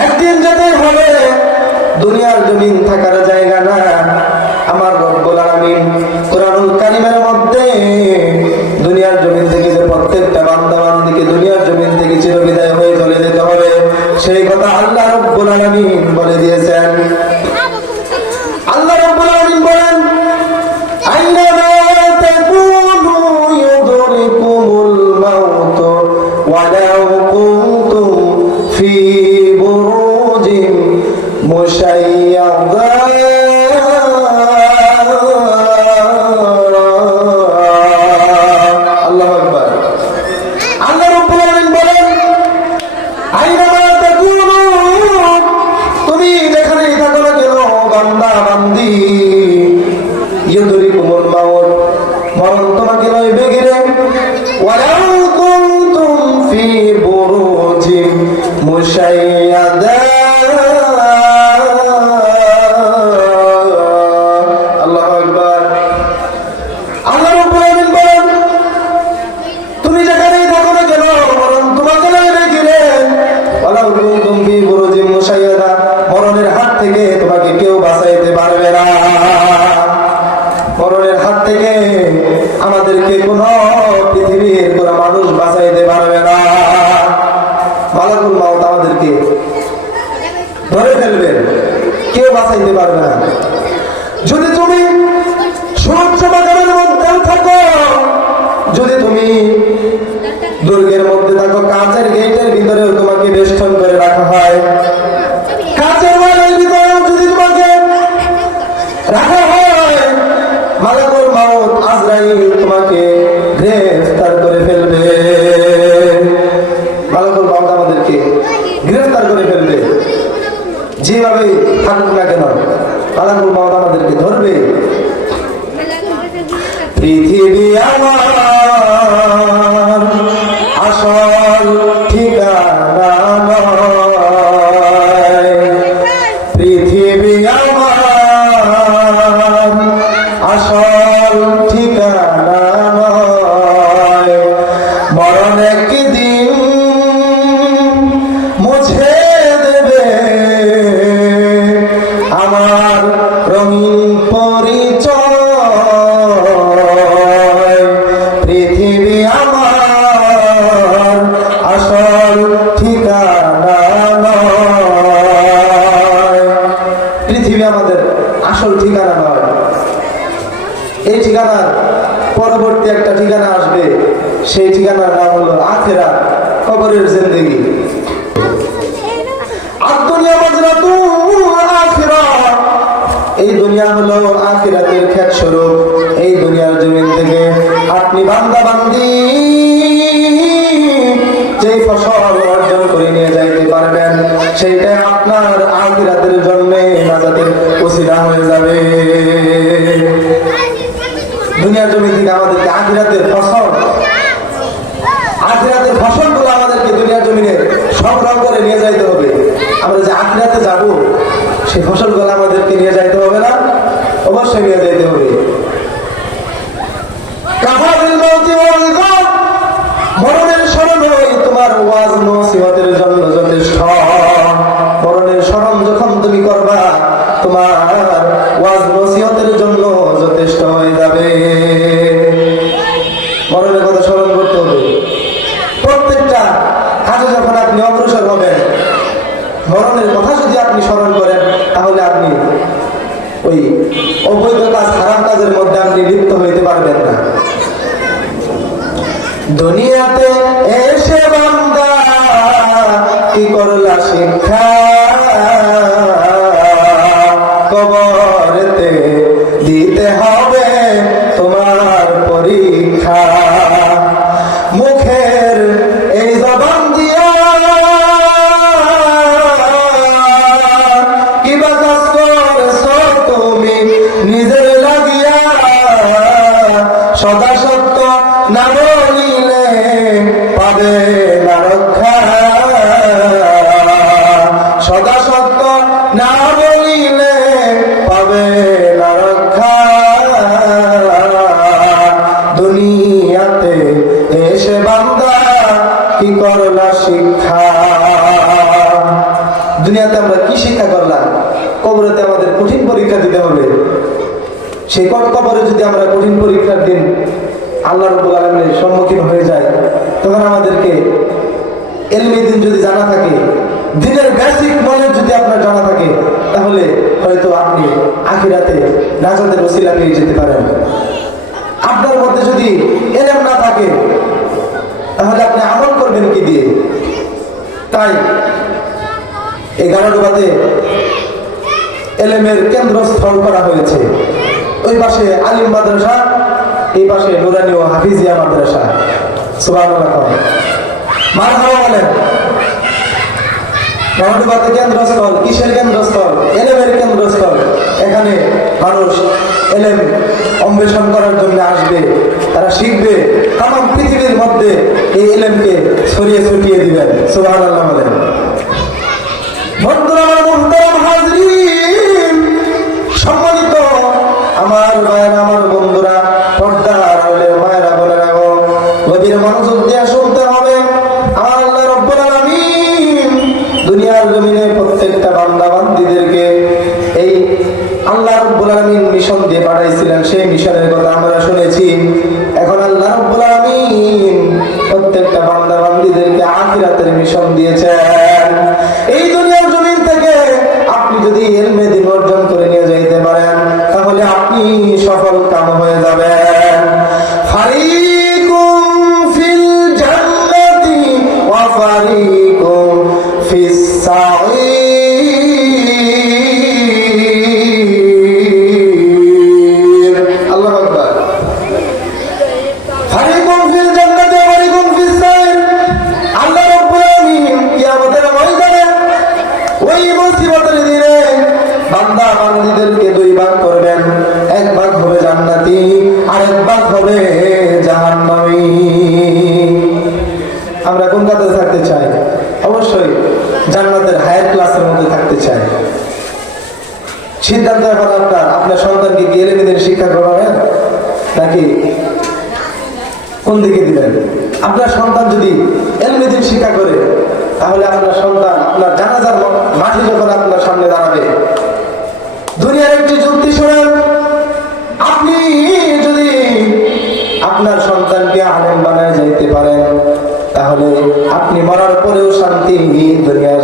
একদিন যেতে হবে, দুনিয়ার জমিন থাকার জায়গা না। আমার রব্বুল আলামিন কোরআনুল কারীমের মধ্যে দুনিয়ার জমিন থেকে যে প্রত্যেকটা বান্দা বান্দীকে দুনিয়ার জমিন থেকে চিরবিদায় হয়ে চলে যেতে হবে, সেই কথা আল্লাহ রব্বুল আলামিন বলে দিয়েছেন। আল্লাহ রব্বুল আলামিন বলেন, আইনামা তাকুনু ইউদরিকুমুল মাউত ওয়ালাউ কুনতুম ফি বুরুজিন মুশাইয়াদা। আল্লাহু আকবার। আল্লাহ রাব্বুল আলামিন বলেন, আইনামা তাকুনু, তুমি যেখানেই থাকো না কেন বান্দা বান্দি, ইউদরিকুমুল মাউত, মরণ তোমাকে লইবে ঘিরে, ওয়ালাউ কুনতুম ফি বুরুজিন মুশাইয়াদা। আল্লাহু আকবার। আল্লাহ রাব্বুল আলামিন বলেন, তুমি যেখানেই থাকো না কেন মরণ তোমাকে লইবে ঘিরে, ওয়ালাউ কুনতুম ফি বুরুজিন মুশাইয়াদা, মরণের হাত থেকে তোমাকে কেউ বাঁচাইতে পারবে না। মরণের হাত থেকে আমাদেরকে কোন পৃথিবীর কোন মানুষ বাঁচাইতে পারবে না। মালাকুল মাউত আমাদেরকে ধরে ফেলবেন, কেউ বাঁচাইতে পারবে না। যদি তুমি সুরক্ষা বাগানের মধ্যেও থাকো, যদি তুমি দুর্গের মধ্যে থাকো, কাঁচের গেটের ভিতরেও তোমাকে বেষ্টন করে রাখা হয়, কাঁচের ওয়ালের ভিতরেও যদি তোমাকে রাখা হয়, মালাকুল মাউত আজরাইল তোমাকে গ্রেফতার করে ফেলবে। মালাকুল মাউত আমাদেরকে গ্রেফতার করে ফেলবে। যেভাবে থাকুক না কেন মালাকুল মাউত আমাদেরকে ধরবে। পৃথিবী আমার আসল ঠিকানা নয়, পৃথিবী আমার আসল ঠিকানা নয়, মরণ একদিন মুছে দেবে আমার রঙিন পরিচয়। পৃথিবী আমার আসল ঠিকানা নয়, পৃথিবী আমাদের আসল ঠিকানা নয়। এই ঠিকানার পরবর্তী একটা ঠিকানা আসবে, সেই ঠিকানার নাম হলো আখিরাত, কবরের জিন্দেগি। আদ-দুনিয়া মাজরাতুল আখিরাত, এই দুনিয়া হলো আখিরাতের ক্ষেত স্বরূপ। এই দুনিয়ার জমিন থেকে আপনি বান্দা বান্দি যে ফসল অর্জন করে নিয়ে যাইতে পারবেন, সেইটা আপনার আখিরাতের জন্য নাজাতের ওসিলা হয়ে যাবে। দুনিয়ার জমি থেকে আমাদেরকে আখিরাতের ফসলগুলো আমাদেরকে দুনিয়ার জমিনে সংগ্রহ করে নিয়ে যাইতে হবে। আমরা যে আখিরাতে যাব, সেই ফসলগুলো আমাদেরকে নিয়ে যাইতে হবে না? অবশ্যই নিয়ে যাইতে হবে। মরণের স্মরণই তোমার ওয়াজ নসিহতের জন্য যথেষ্ট। মরণের স্মরণ যখন তুমি করবা, তোমার ওয়াজ নসিহতের জন্য যথেষ্ট হয়ে যাবে। মরণের কথা স্মরণ করতে হবে। প্রত্যেকটা কাজে যখন আপনি অগ্রসর হবেন, মরণের কথা যদি আপনি স্মরণ করেন, তাহলে আপনি ওই অবৈধ কাজ, খারাপ কাজের মধ্যে আপনি লিপ্ত হইতে পারবেন না। দুনিয়াতে এসে বান্দা কি করলা শিক্ষা, কবরেতে দিতে হবে তোমার পরীক্ষা। মুখের এই জবান দিয়া কিবা কাজ করেছো তুমি নিজের লাগিয়া, সদা সত্য না বলিলে পাবে না রক্ষা। দুনিয়াতে আমরা কি শিক্ষা করলাম, কবরেতে আমাদের কঠিন পরীক্ষা দিতে হবে। সেই কবরে যদি আমরা কঠিন পরীক্ষার দিন আল্লাহ রাব্বুল আলামিনের সম্মুখীন হয়ে যায়, তখন আমাদেরকে ইলমে দ্বীন যদি জানা থাকে, দ্বীনের বেসিক নলেজ যদি আপনার জানা থাকে, তাহলে হয়তো আপনি আখিরাতে নাজাতের ওসিলা পেয়ে যেতে পারেন। আপনার মধ্যে যদি ইলম না থাকে, তাহলে আপনি আমল করবেন কি দিয়ে? তাই এই গাড়াডোবাতে ইলমের কেন্দ্রস্থল করা হয়েছে। ওই পাশে আলিম মাদ্রাসা, এই পাশে নুরানি ও হাফিজিয়া মাদ্রাসা। সুবহানাল্লাহ, মারহাবা বলেন। গাড়াডোবাতে কেন্দ্রস্থল, কিসের কেন্দ্রস্থল? ইলমের কেন্দ্রস্থল। এখানে মানুষ ইলম অন্বেষণ করার জন্য আসবে, তারা শিখবে, তাম পৃথিবীর মধ্যে এই ইলমকে ছড়িয়ে ছিটিয়ে দিবেন। সুবহানাল্লাহ বলেন। বন্ধুরা, আমার মুহতারাম হাজরিন, সম্মানিত আমার ভাইয়েরা, আমার বন্ধুরা, পর্দার আড়ালের মায়েরা, বোনেরা, গভীর মনোযোগ দিয়ে শুনতে হবে। আমার আল্লাহ রাব্বুল আলামিন দুনিয়ার জমিনে প্রত্যেকটা বান্দা বান্দীদেরকে এই আল্লাহ রাব্বুল আলামিন মিশন দিয়ে পাঠাইছিলেন। সেই মিশনের কথা আমরা শুনেছি। এখন আল্লাহ রাব্বুল আলামিন প্রত্যেকটা বান্দা বান্দীদেরকে আখিরাতের মিশন দিয়েছেন। এই দুনিয়ার জমিন থেকে আপনি যদি ইলমে দ্বীন অর্জন করে নিয়ে যাইতে পারেন, তাহলে আপনি সফল কাম হয়ে যাবেন। ফারিকুম ফিল জান্নাতি ওয়া ফারিকুম ফিস সাঈর। আল্লাহু আকবার। ফারিকুম ফিল জান্নাতি ওয়া ফারিকুম ফিস সাঈর। আল্লাহ রাব্বুল আলামিন কিয়ামতের ময়দানে ওই মুসিবতের দিনে বান্দা বান্দীদেরকে দুই ভাগ করবেন। এক ভাগ হবে জান্নাতি, আরেক ভাগ হবে জাহান্নামী। আমরা কোন কাতারে থাকতে চাই? অবশ্যই জান্নাতের হায়ার ক্লাসের মধ্যে থাকতে চাই। সিদ্ধান্ত এখন আপনার। আপনার সন্তানকে কি ইলমে দ্বীন শিক্ষা করাবেন নাকি কোন দিকে দিবেন? আপনার সন্তান যদি ইলমে দ্বীন শিক্ষা করে, তাহলে আপনার সন্তান আপনার জানাজার মাঠে যখন আপনার সামনে দাঁড়াবে, দুনিয়ার একটি যুক্তি শোনেন, আপনি যদি আপনার সন্তানকে আলেম বানায় যাইতে পারেন, তাহলে আপনি মরার পরেও শান্তি দুনিয়ার